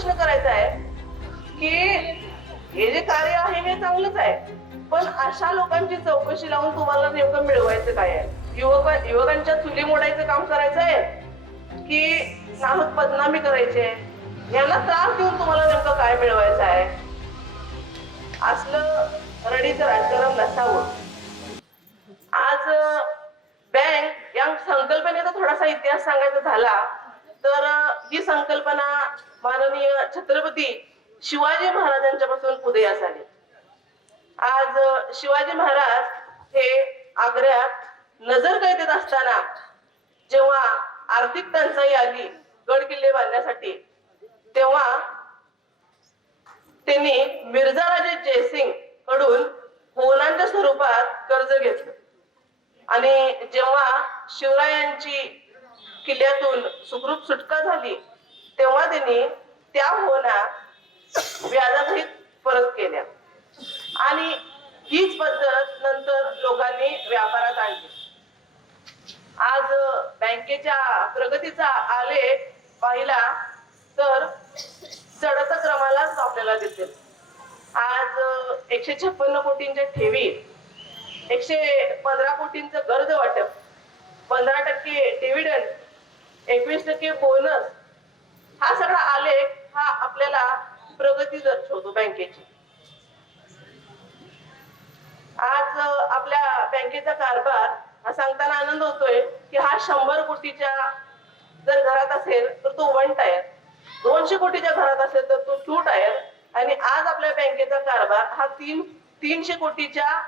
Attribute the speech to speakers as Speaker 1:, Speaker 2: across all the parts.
Speaker 1: प्रश्न करायचा आहे की हे जे कार्य आहे हे चांगलंच आहे. पण अशा लोकांची चौकशी लावून तुम्हाला नेमकं मिळवायचं काय आहे? युवक युवकांच्या चुली मोडायचं काम करायचं आहे? की नाहक बदनामी करायची? आहे यांना त्रास देऊन तुम्हाला नेमकं काय मिळवायचं आहे? असलं रडीचं राजकारण नसावं. आज बँक या संकल्पनेचा थोडासा इतिहास सांगायचा झाला. तर ही संकल्पना माननीय छत्रपती शिवाजी महाराजांच्या पासून उदयास आली. आज शिवाजी महाराज हे आग्र्यात नजर कैदेत असताना जेव्हा आर्थिक टंचाई आली गड किल्ले बांधण्यासाठी तेव्हा त्यांनी मिर्झाराजे जयसिंगकडून होनांच्या स्वरूपात कर्ज घेतलं. आणि जेव्हा शिवरायांची किल्ल्यातून सुखरूप सुटका झाली तेव्हा त्यांनी त्या होना व्याजासहित परत केल्या. आणि हीच पद्धत नंतर लोकांनी व्यापारात आणली. आज बँकेच्या प्रगतीचा आलेख पाहिला तर चढत क्रमालाच आपल्याला दिसेल. आज एकशे छप्पन्न कोटींच्या ठेवी एकशे पंधरा कोटींचं कर्ज वाटप पंधरा टक्के डिव्हिडंड एकवीस टक्के बोनस हा सगळा आलेख हा आपल्याला प्रगती दर्शवतो बँकेची. आज आपल्या बँकेचा कारभार हा सांगताना आनंद होतोय की हा शंभर कोटीच्या जर घरात असेल तर तो वन टायर दोनशे कोटीच्या घरात असेल तर तो टू टायर आणि आज आपल्या बँकेचा कारभार हा तीन तीनशे कोटीच्या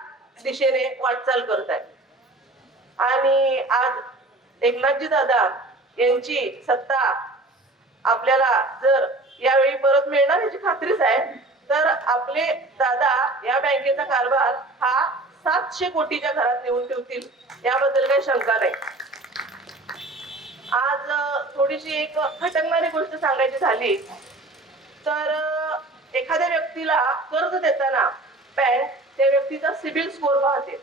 Speaker 1: दिशेने वाटचाल करत आहे आणि आज एकनाथजी दादा यांची सत्ता आपल्याला जर यावेळी परत मिळणार याची खात्रीच आहे तर आपले दादा या बँकेचा कारभार हा सातशे कोटीच्या घरात नेऊन ठेवतील याबद्दल काही शंका नाही. आज थोडीशी एक खटकणारी गोष्ट सांगायची झाली तर एखाद्या व्यक्तीला कर्ज देताना बँक त्या व्यक्तीचा सिबिल स्कोर पाहते.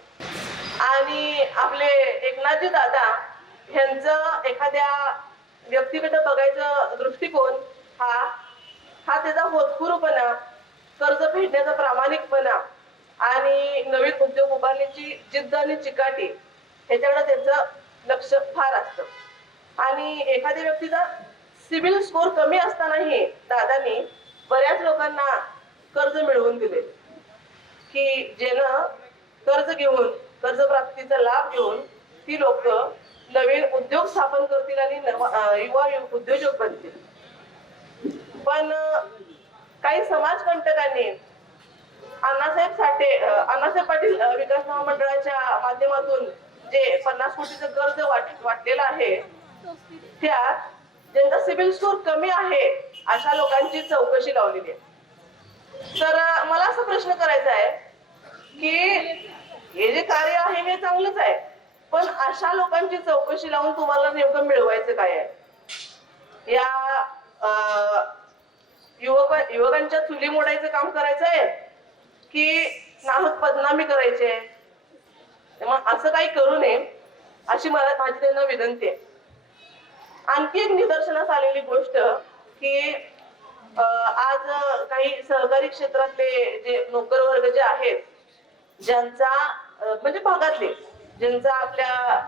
Speaker 1: आणि आपले एकनाथजी दादा ह्यांचं एखाद्या व्यक्तीकडे बघायचं दृष्टिकोन हा हा त्याचा होतकुरूपणा कर्ज फेडण्याचा प्रामाणिकपणा आणि नवीन उद्योग उभारण्याची जिद्द आणि चिकाटी ह्याच्याकडे त्यांचं लक्ष फार असतं. आणि एखाद्या व्यक्तीचा सिबिल स्कोर कमी असतानाही दादांनी बऱ्याच लोकांना कर्ज मिळवून दिले. की ज्यानं कर्ज घेऊन कर्ज प्राप्तीचा लाभ घेऊन ती लोक नवीन उद्योग स्थापन करतील आणि युवा उद्योजक बनतील. पण काही काही समाजकंटकांनी अण्णासाहेब साठे अण्णासाहेब पाटील विकास महामंडळाच्या माध्यमातून जे पन्नास कोटीचं कर्ज वाट वाटलेलं आहे त्यात ज्यांचा सिबिल स्कोर कमी आहे अशा लोकांची चौकशी लावलेली आहे. तर मला असा प्रश्न करायचा आहे की हे जे कार्य आहे हे चांगलंच आहे पण अशा लोकांची चौकशी लावून तुम्हाला नेमकं मिळवायचं काय आहे? या युवक युवकांच्या चुली मोडायचं काम करायचं आहे? की नाहक बदनामी करायची आहे? मग असं काही करू नये अशी मला माझी त्यांना विनंती आहे. आणखी एक निदर्शनास आलेली गोष्ट की आज काही सहकारी क्षेत्रातले जे नोकर वर्ग जे आहेत ज्यांचा म्हणजे भागातले ज्यांचा आपल्या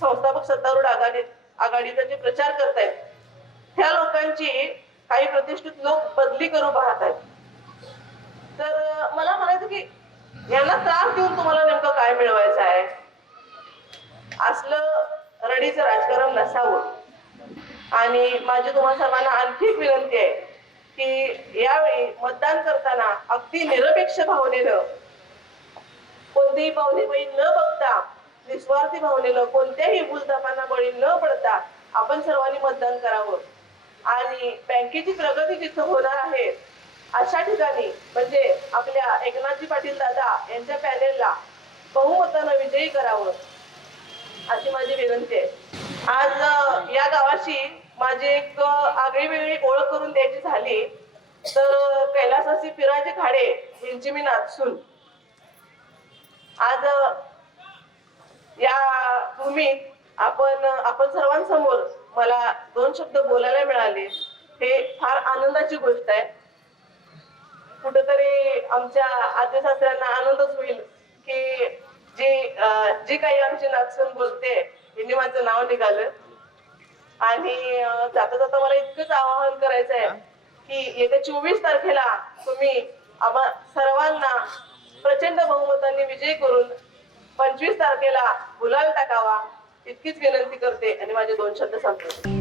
Speaker 1: संस्थापक सत्तारूढ आघाडी आघाडीचा जे प्रचार करतायत त्या लोकांची काही प्रतिष्ठित लोक बदली करू पाहत आहेत तर मला म्हणायचं की यांना त्रास देऊन तुम्हाला नेमकं काय मिळवायचं आहे? असलं रडीचं राजकारण नसावं. आणि माझी तुम्हा सर्वांना आणखी एक विनंती आहे की यावेळी मतदान करताना अगदी निरपेक्ष भावनेनं कोणतीही पाहुणे बळी न बघता निस्वार्थी भावनेनं कोणत्याही भूलथापांना बळी न पडता आपण सर्वांनी मतदान करावं. आणि बँकेची प्रगती जिथं होणार आहे अशा ठिकाणी म्हणजे आपल्या एकनाथजी पाटील दादा यांच्या पॅनेलला बहुमतानं विजयी करावं अशी माझी विनंती आहे. आज या गावाशी माझी एक आगळी वेगळी ओळख करून द्यायची झाली तर कैलासासी कैलासाची पिराजी खाडे यांची मी नाचसून आज या भूमीत आपण आपण सर्वांसमोर मला दोन शब्द बोलायला मिळाले. हे फार आनंदाची गोष्ट आहे. कुठेतरी आमच्या आजी सासऱ्यांना आनंदच होईल की जी जी काही आमची नाचून बोलते यांनी माझं नाव निघालं. आणि जाता जाता मला इतकंच आवाहन करायचं आहे की येत्या चोवीस तारखेला तुम्ही आम्हा सर्वांना प्रचंड बहुमतांनी विजय करून पंचवीस तारखेला गुलाल टाकावा. इतकीच विनंती करते आणि माझे दोन शब्द सांगते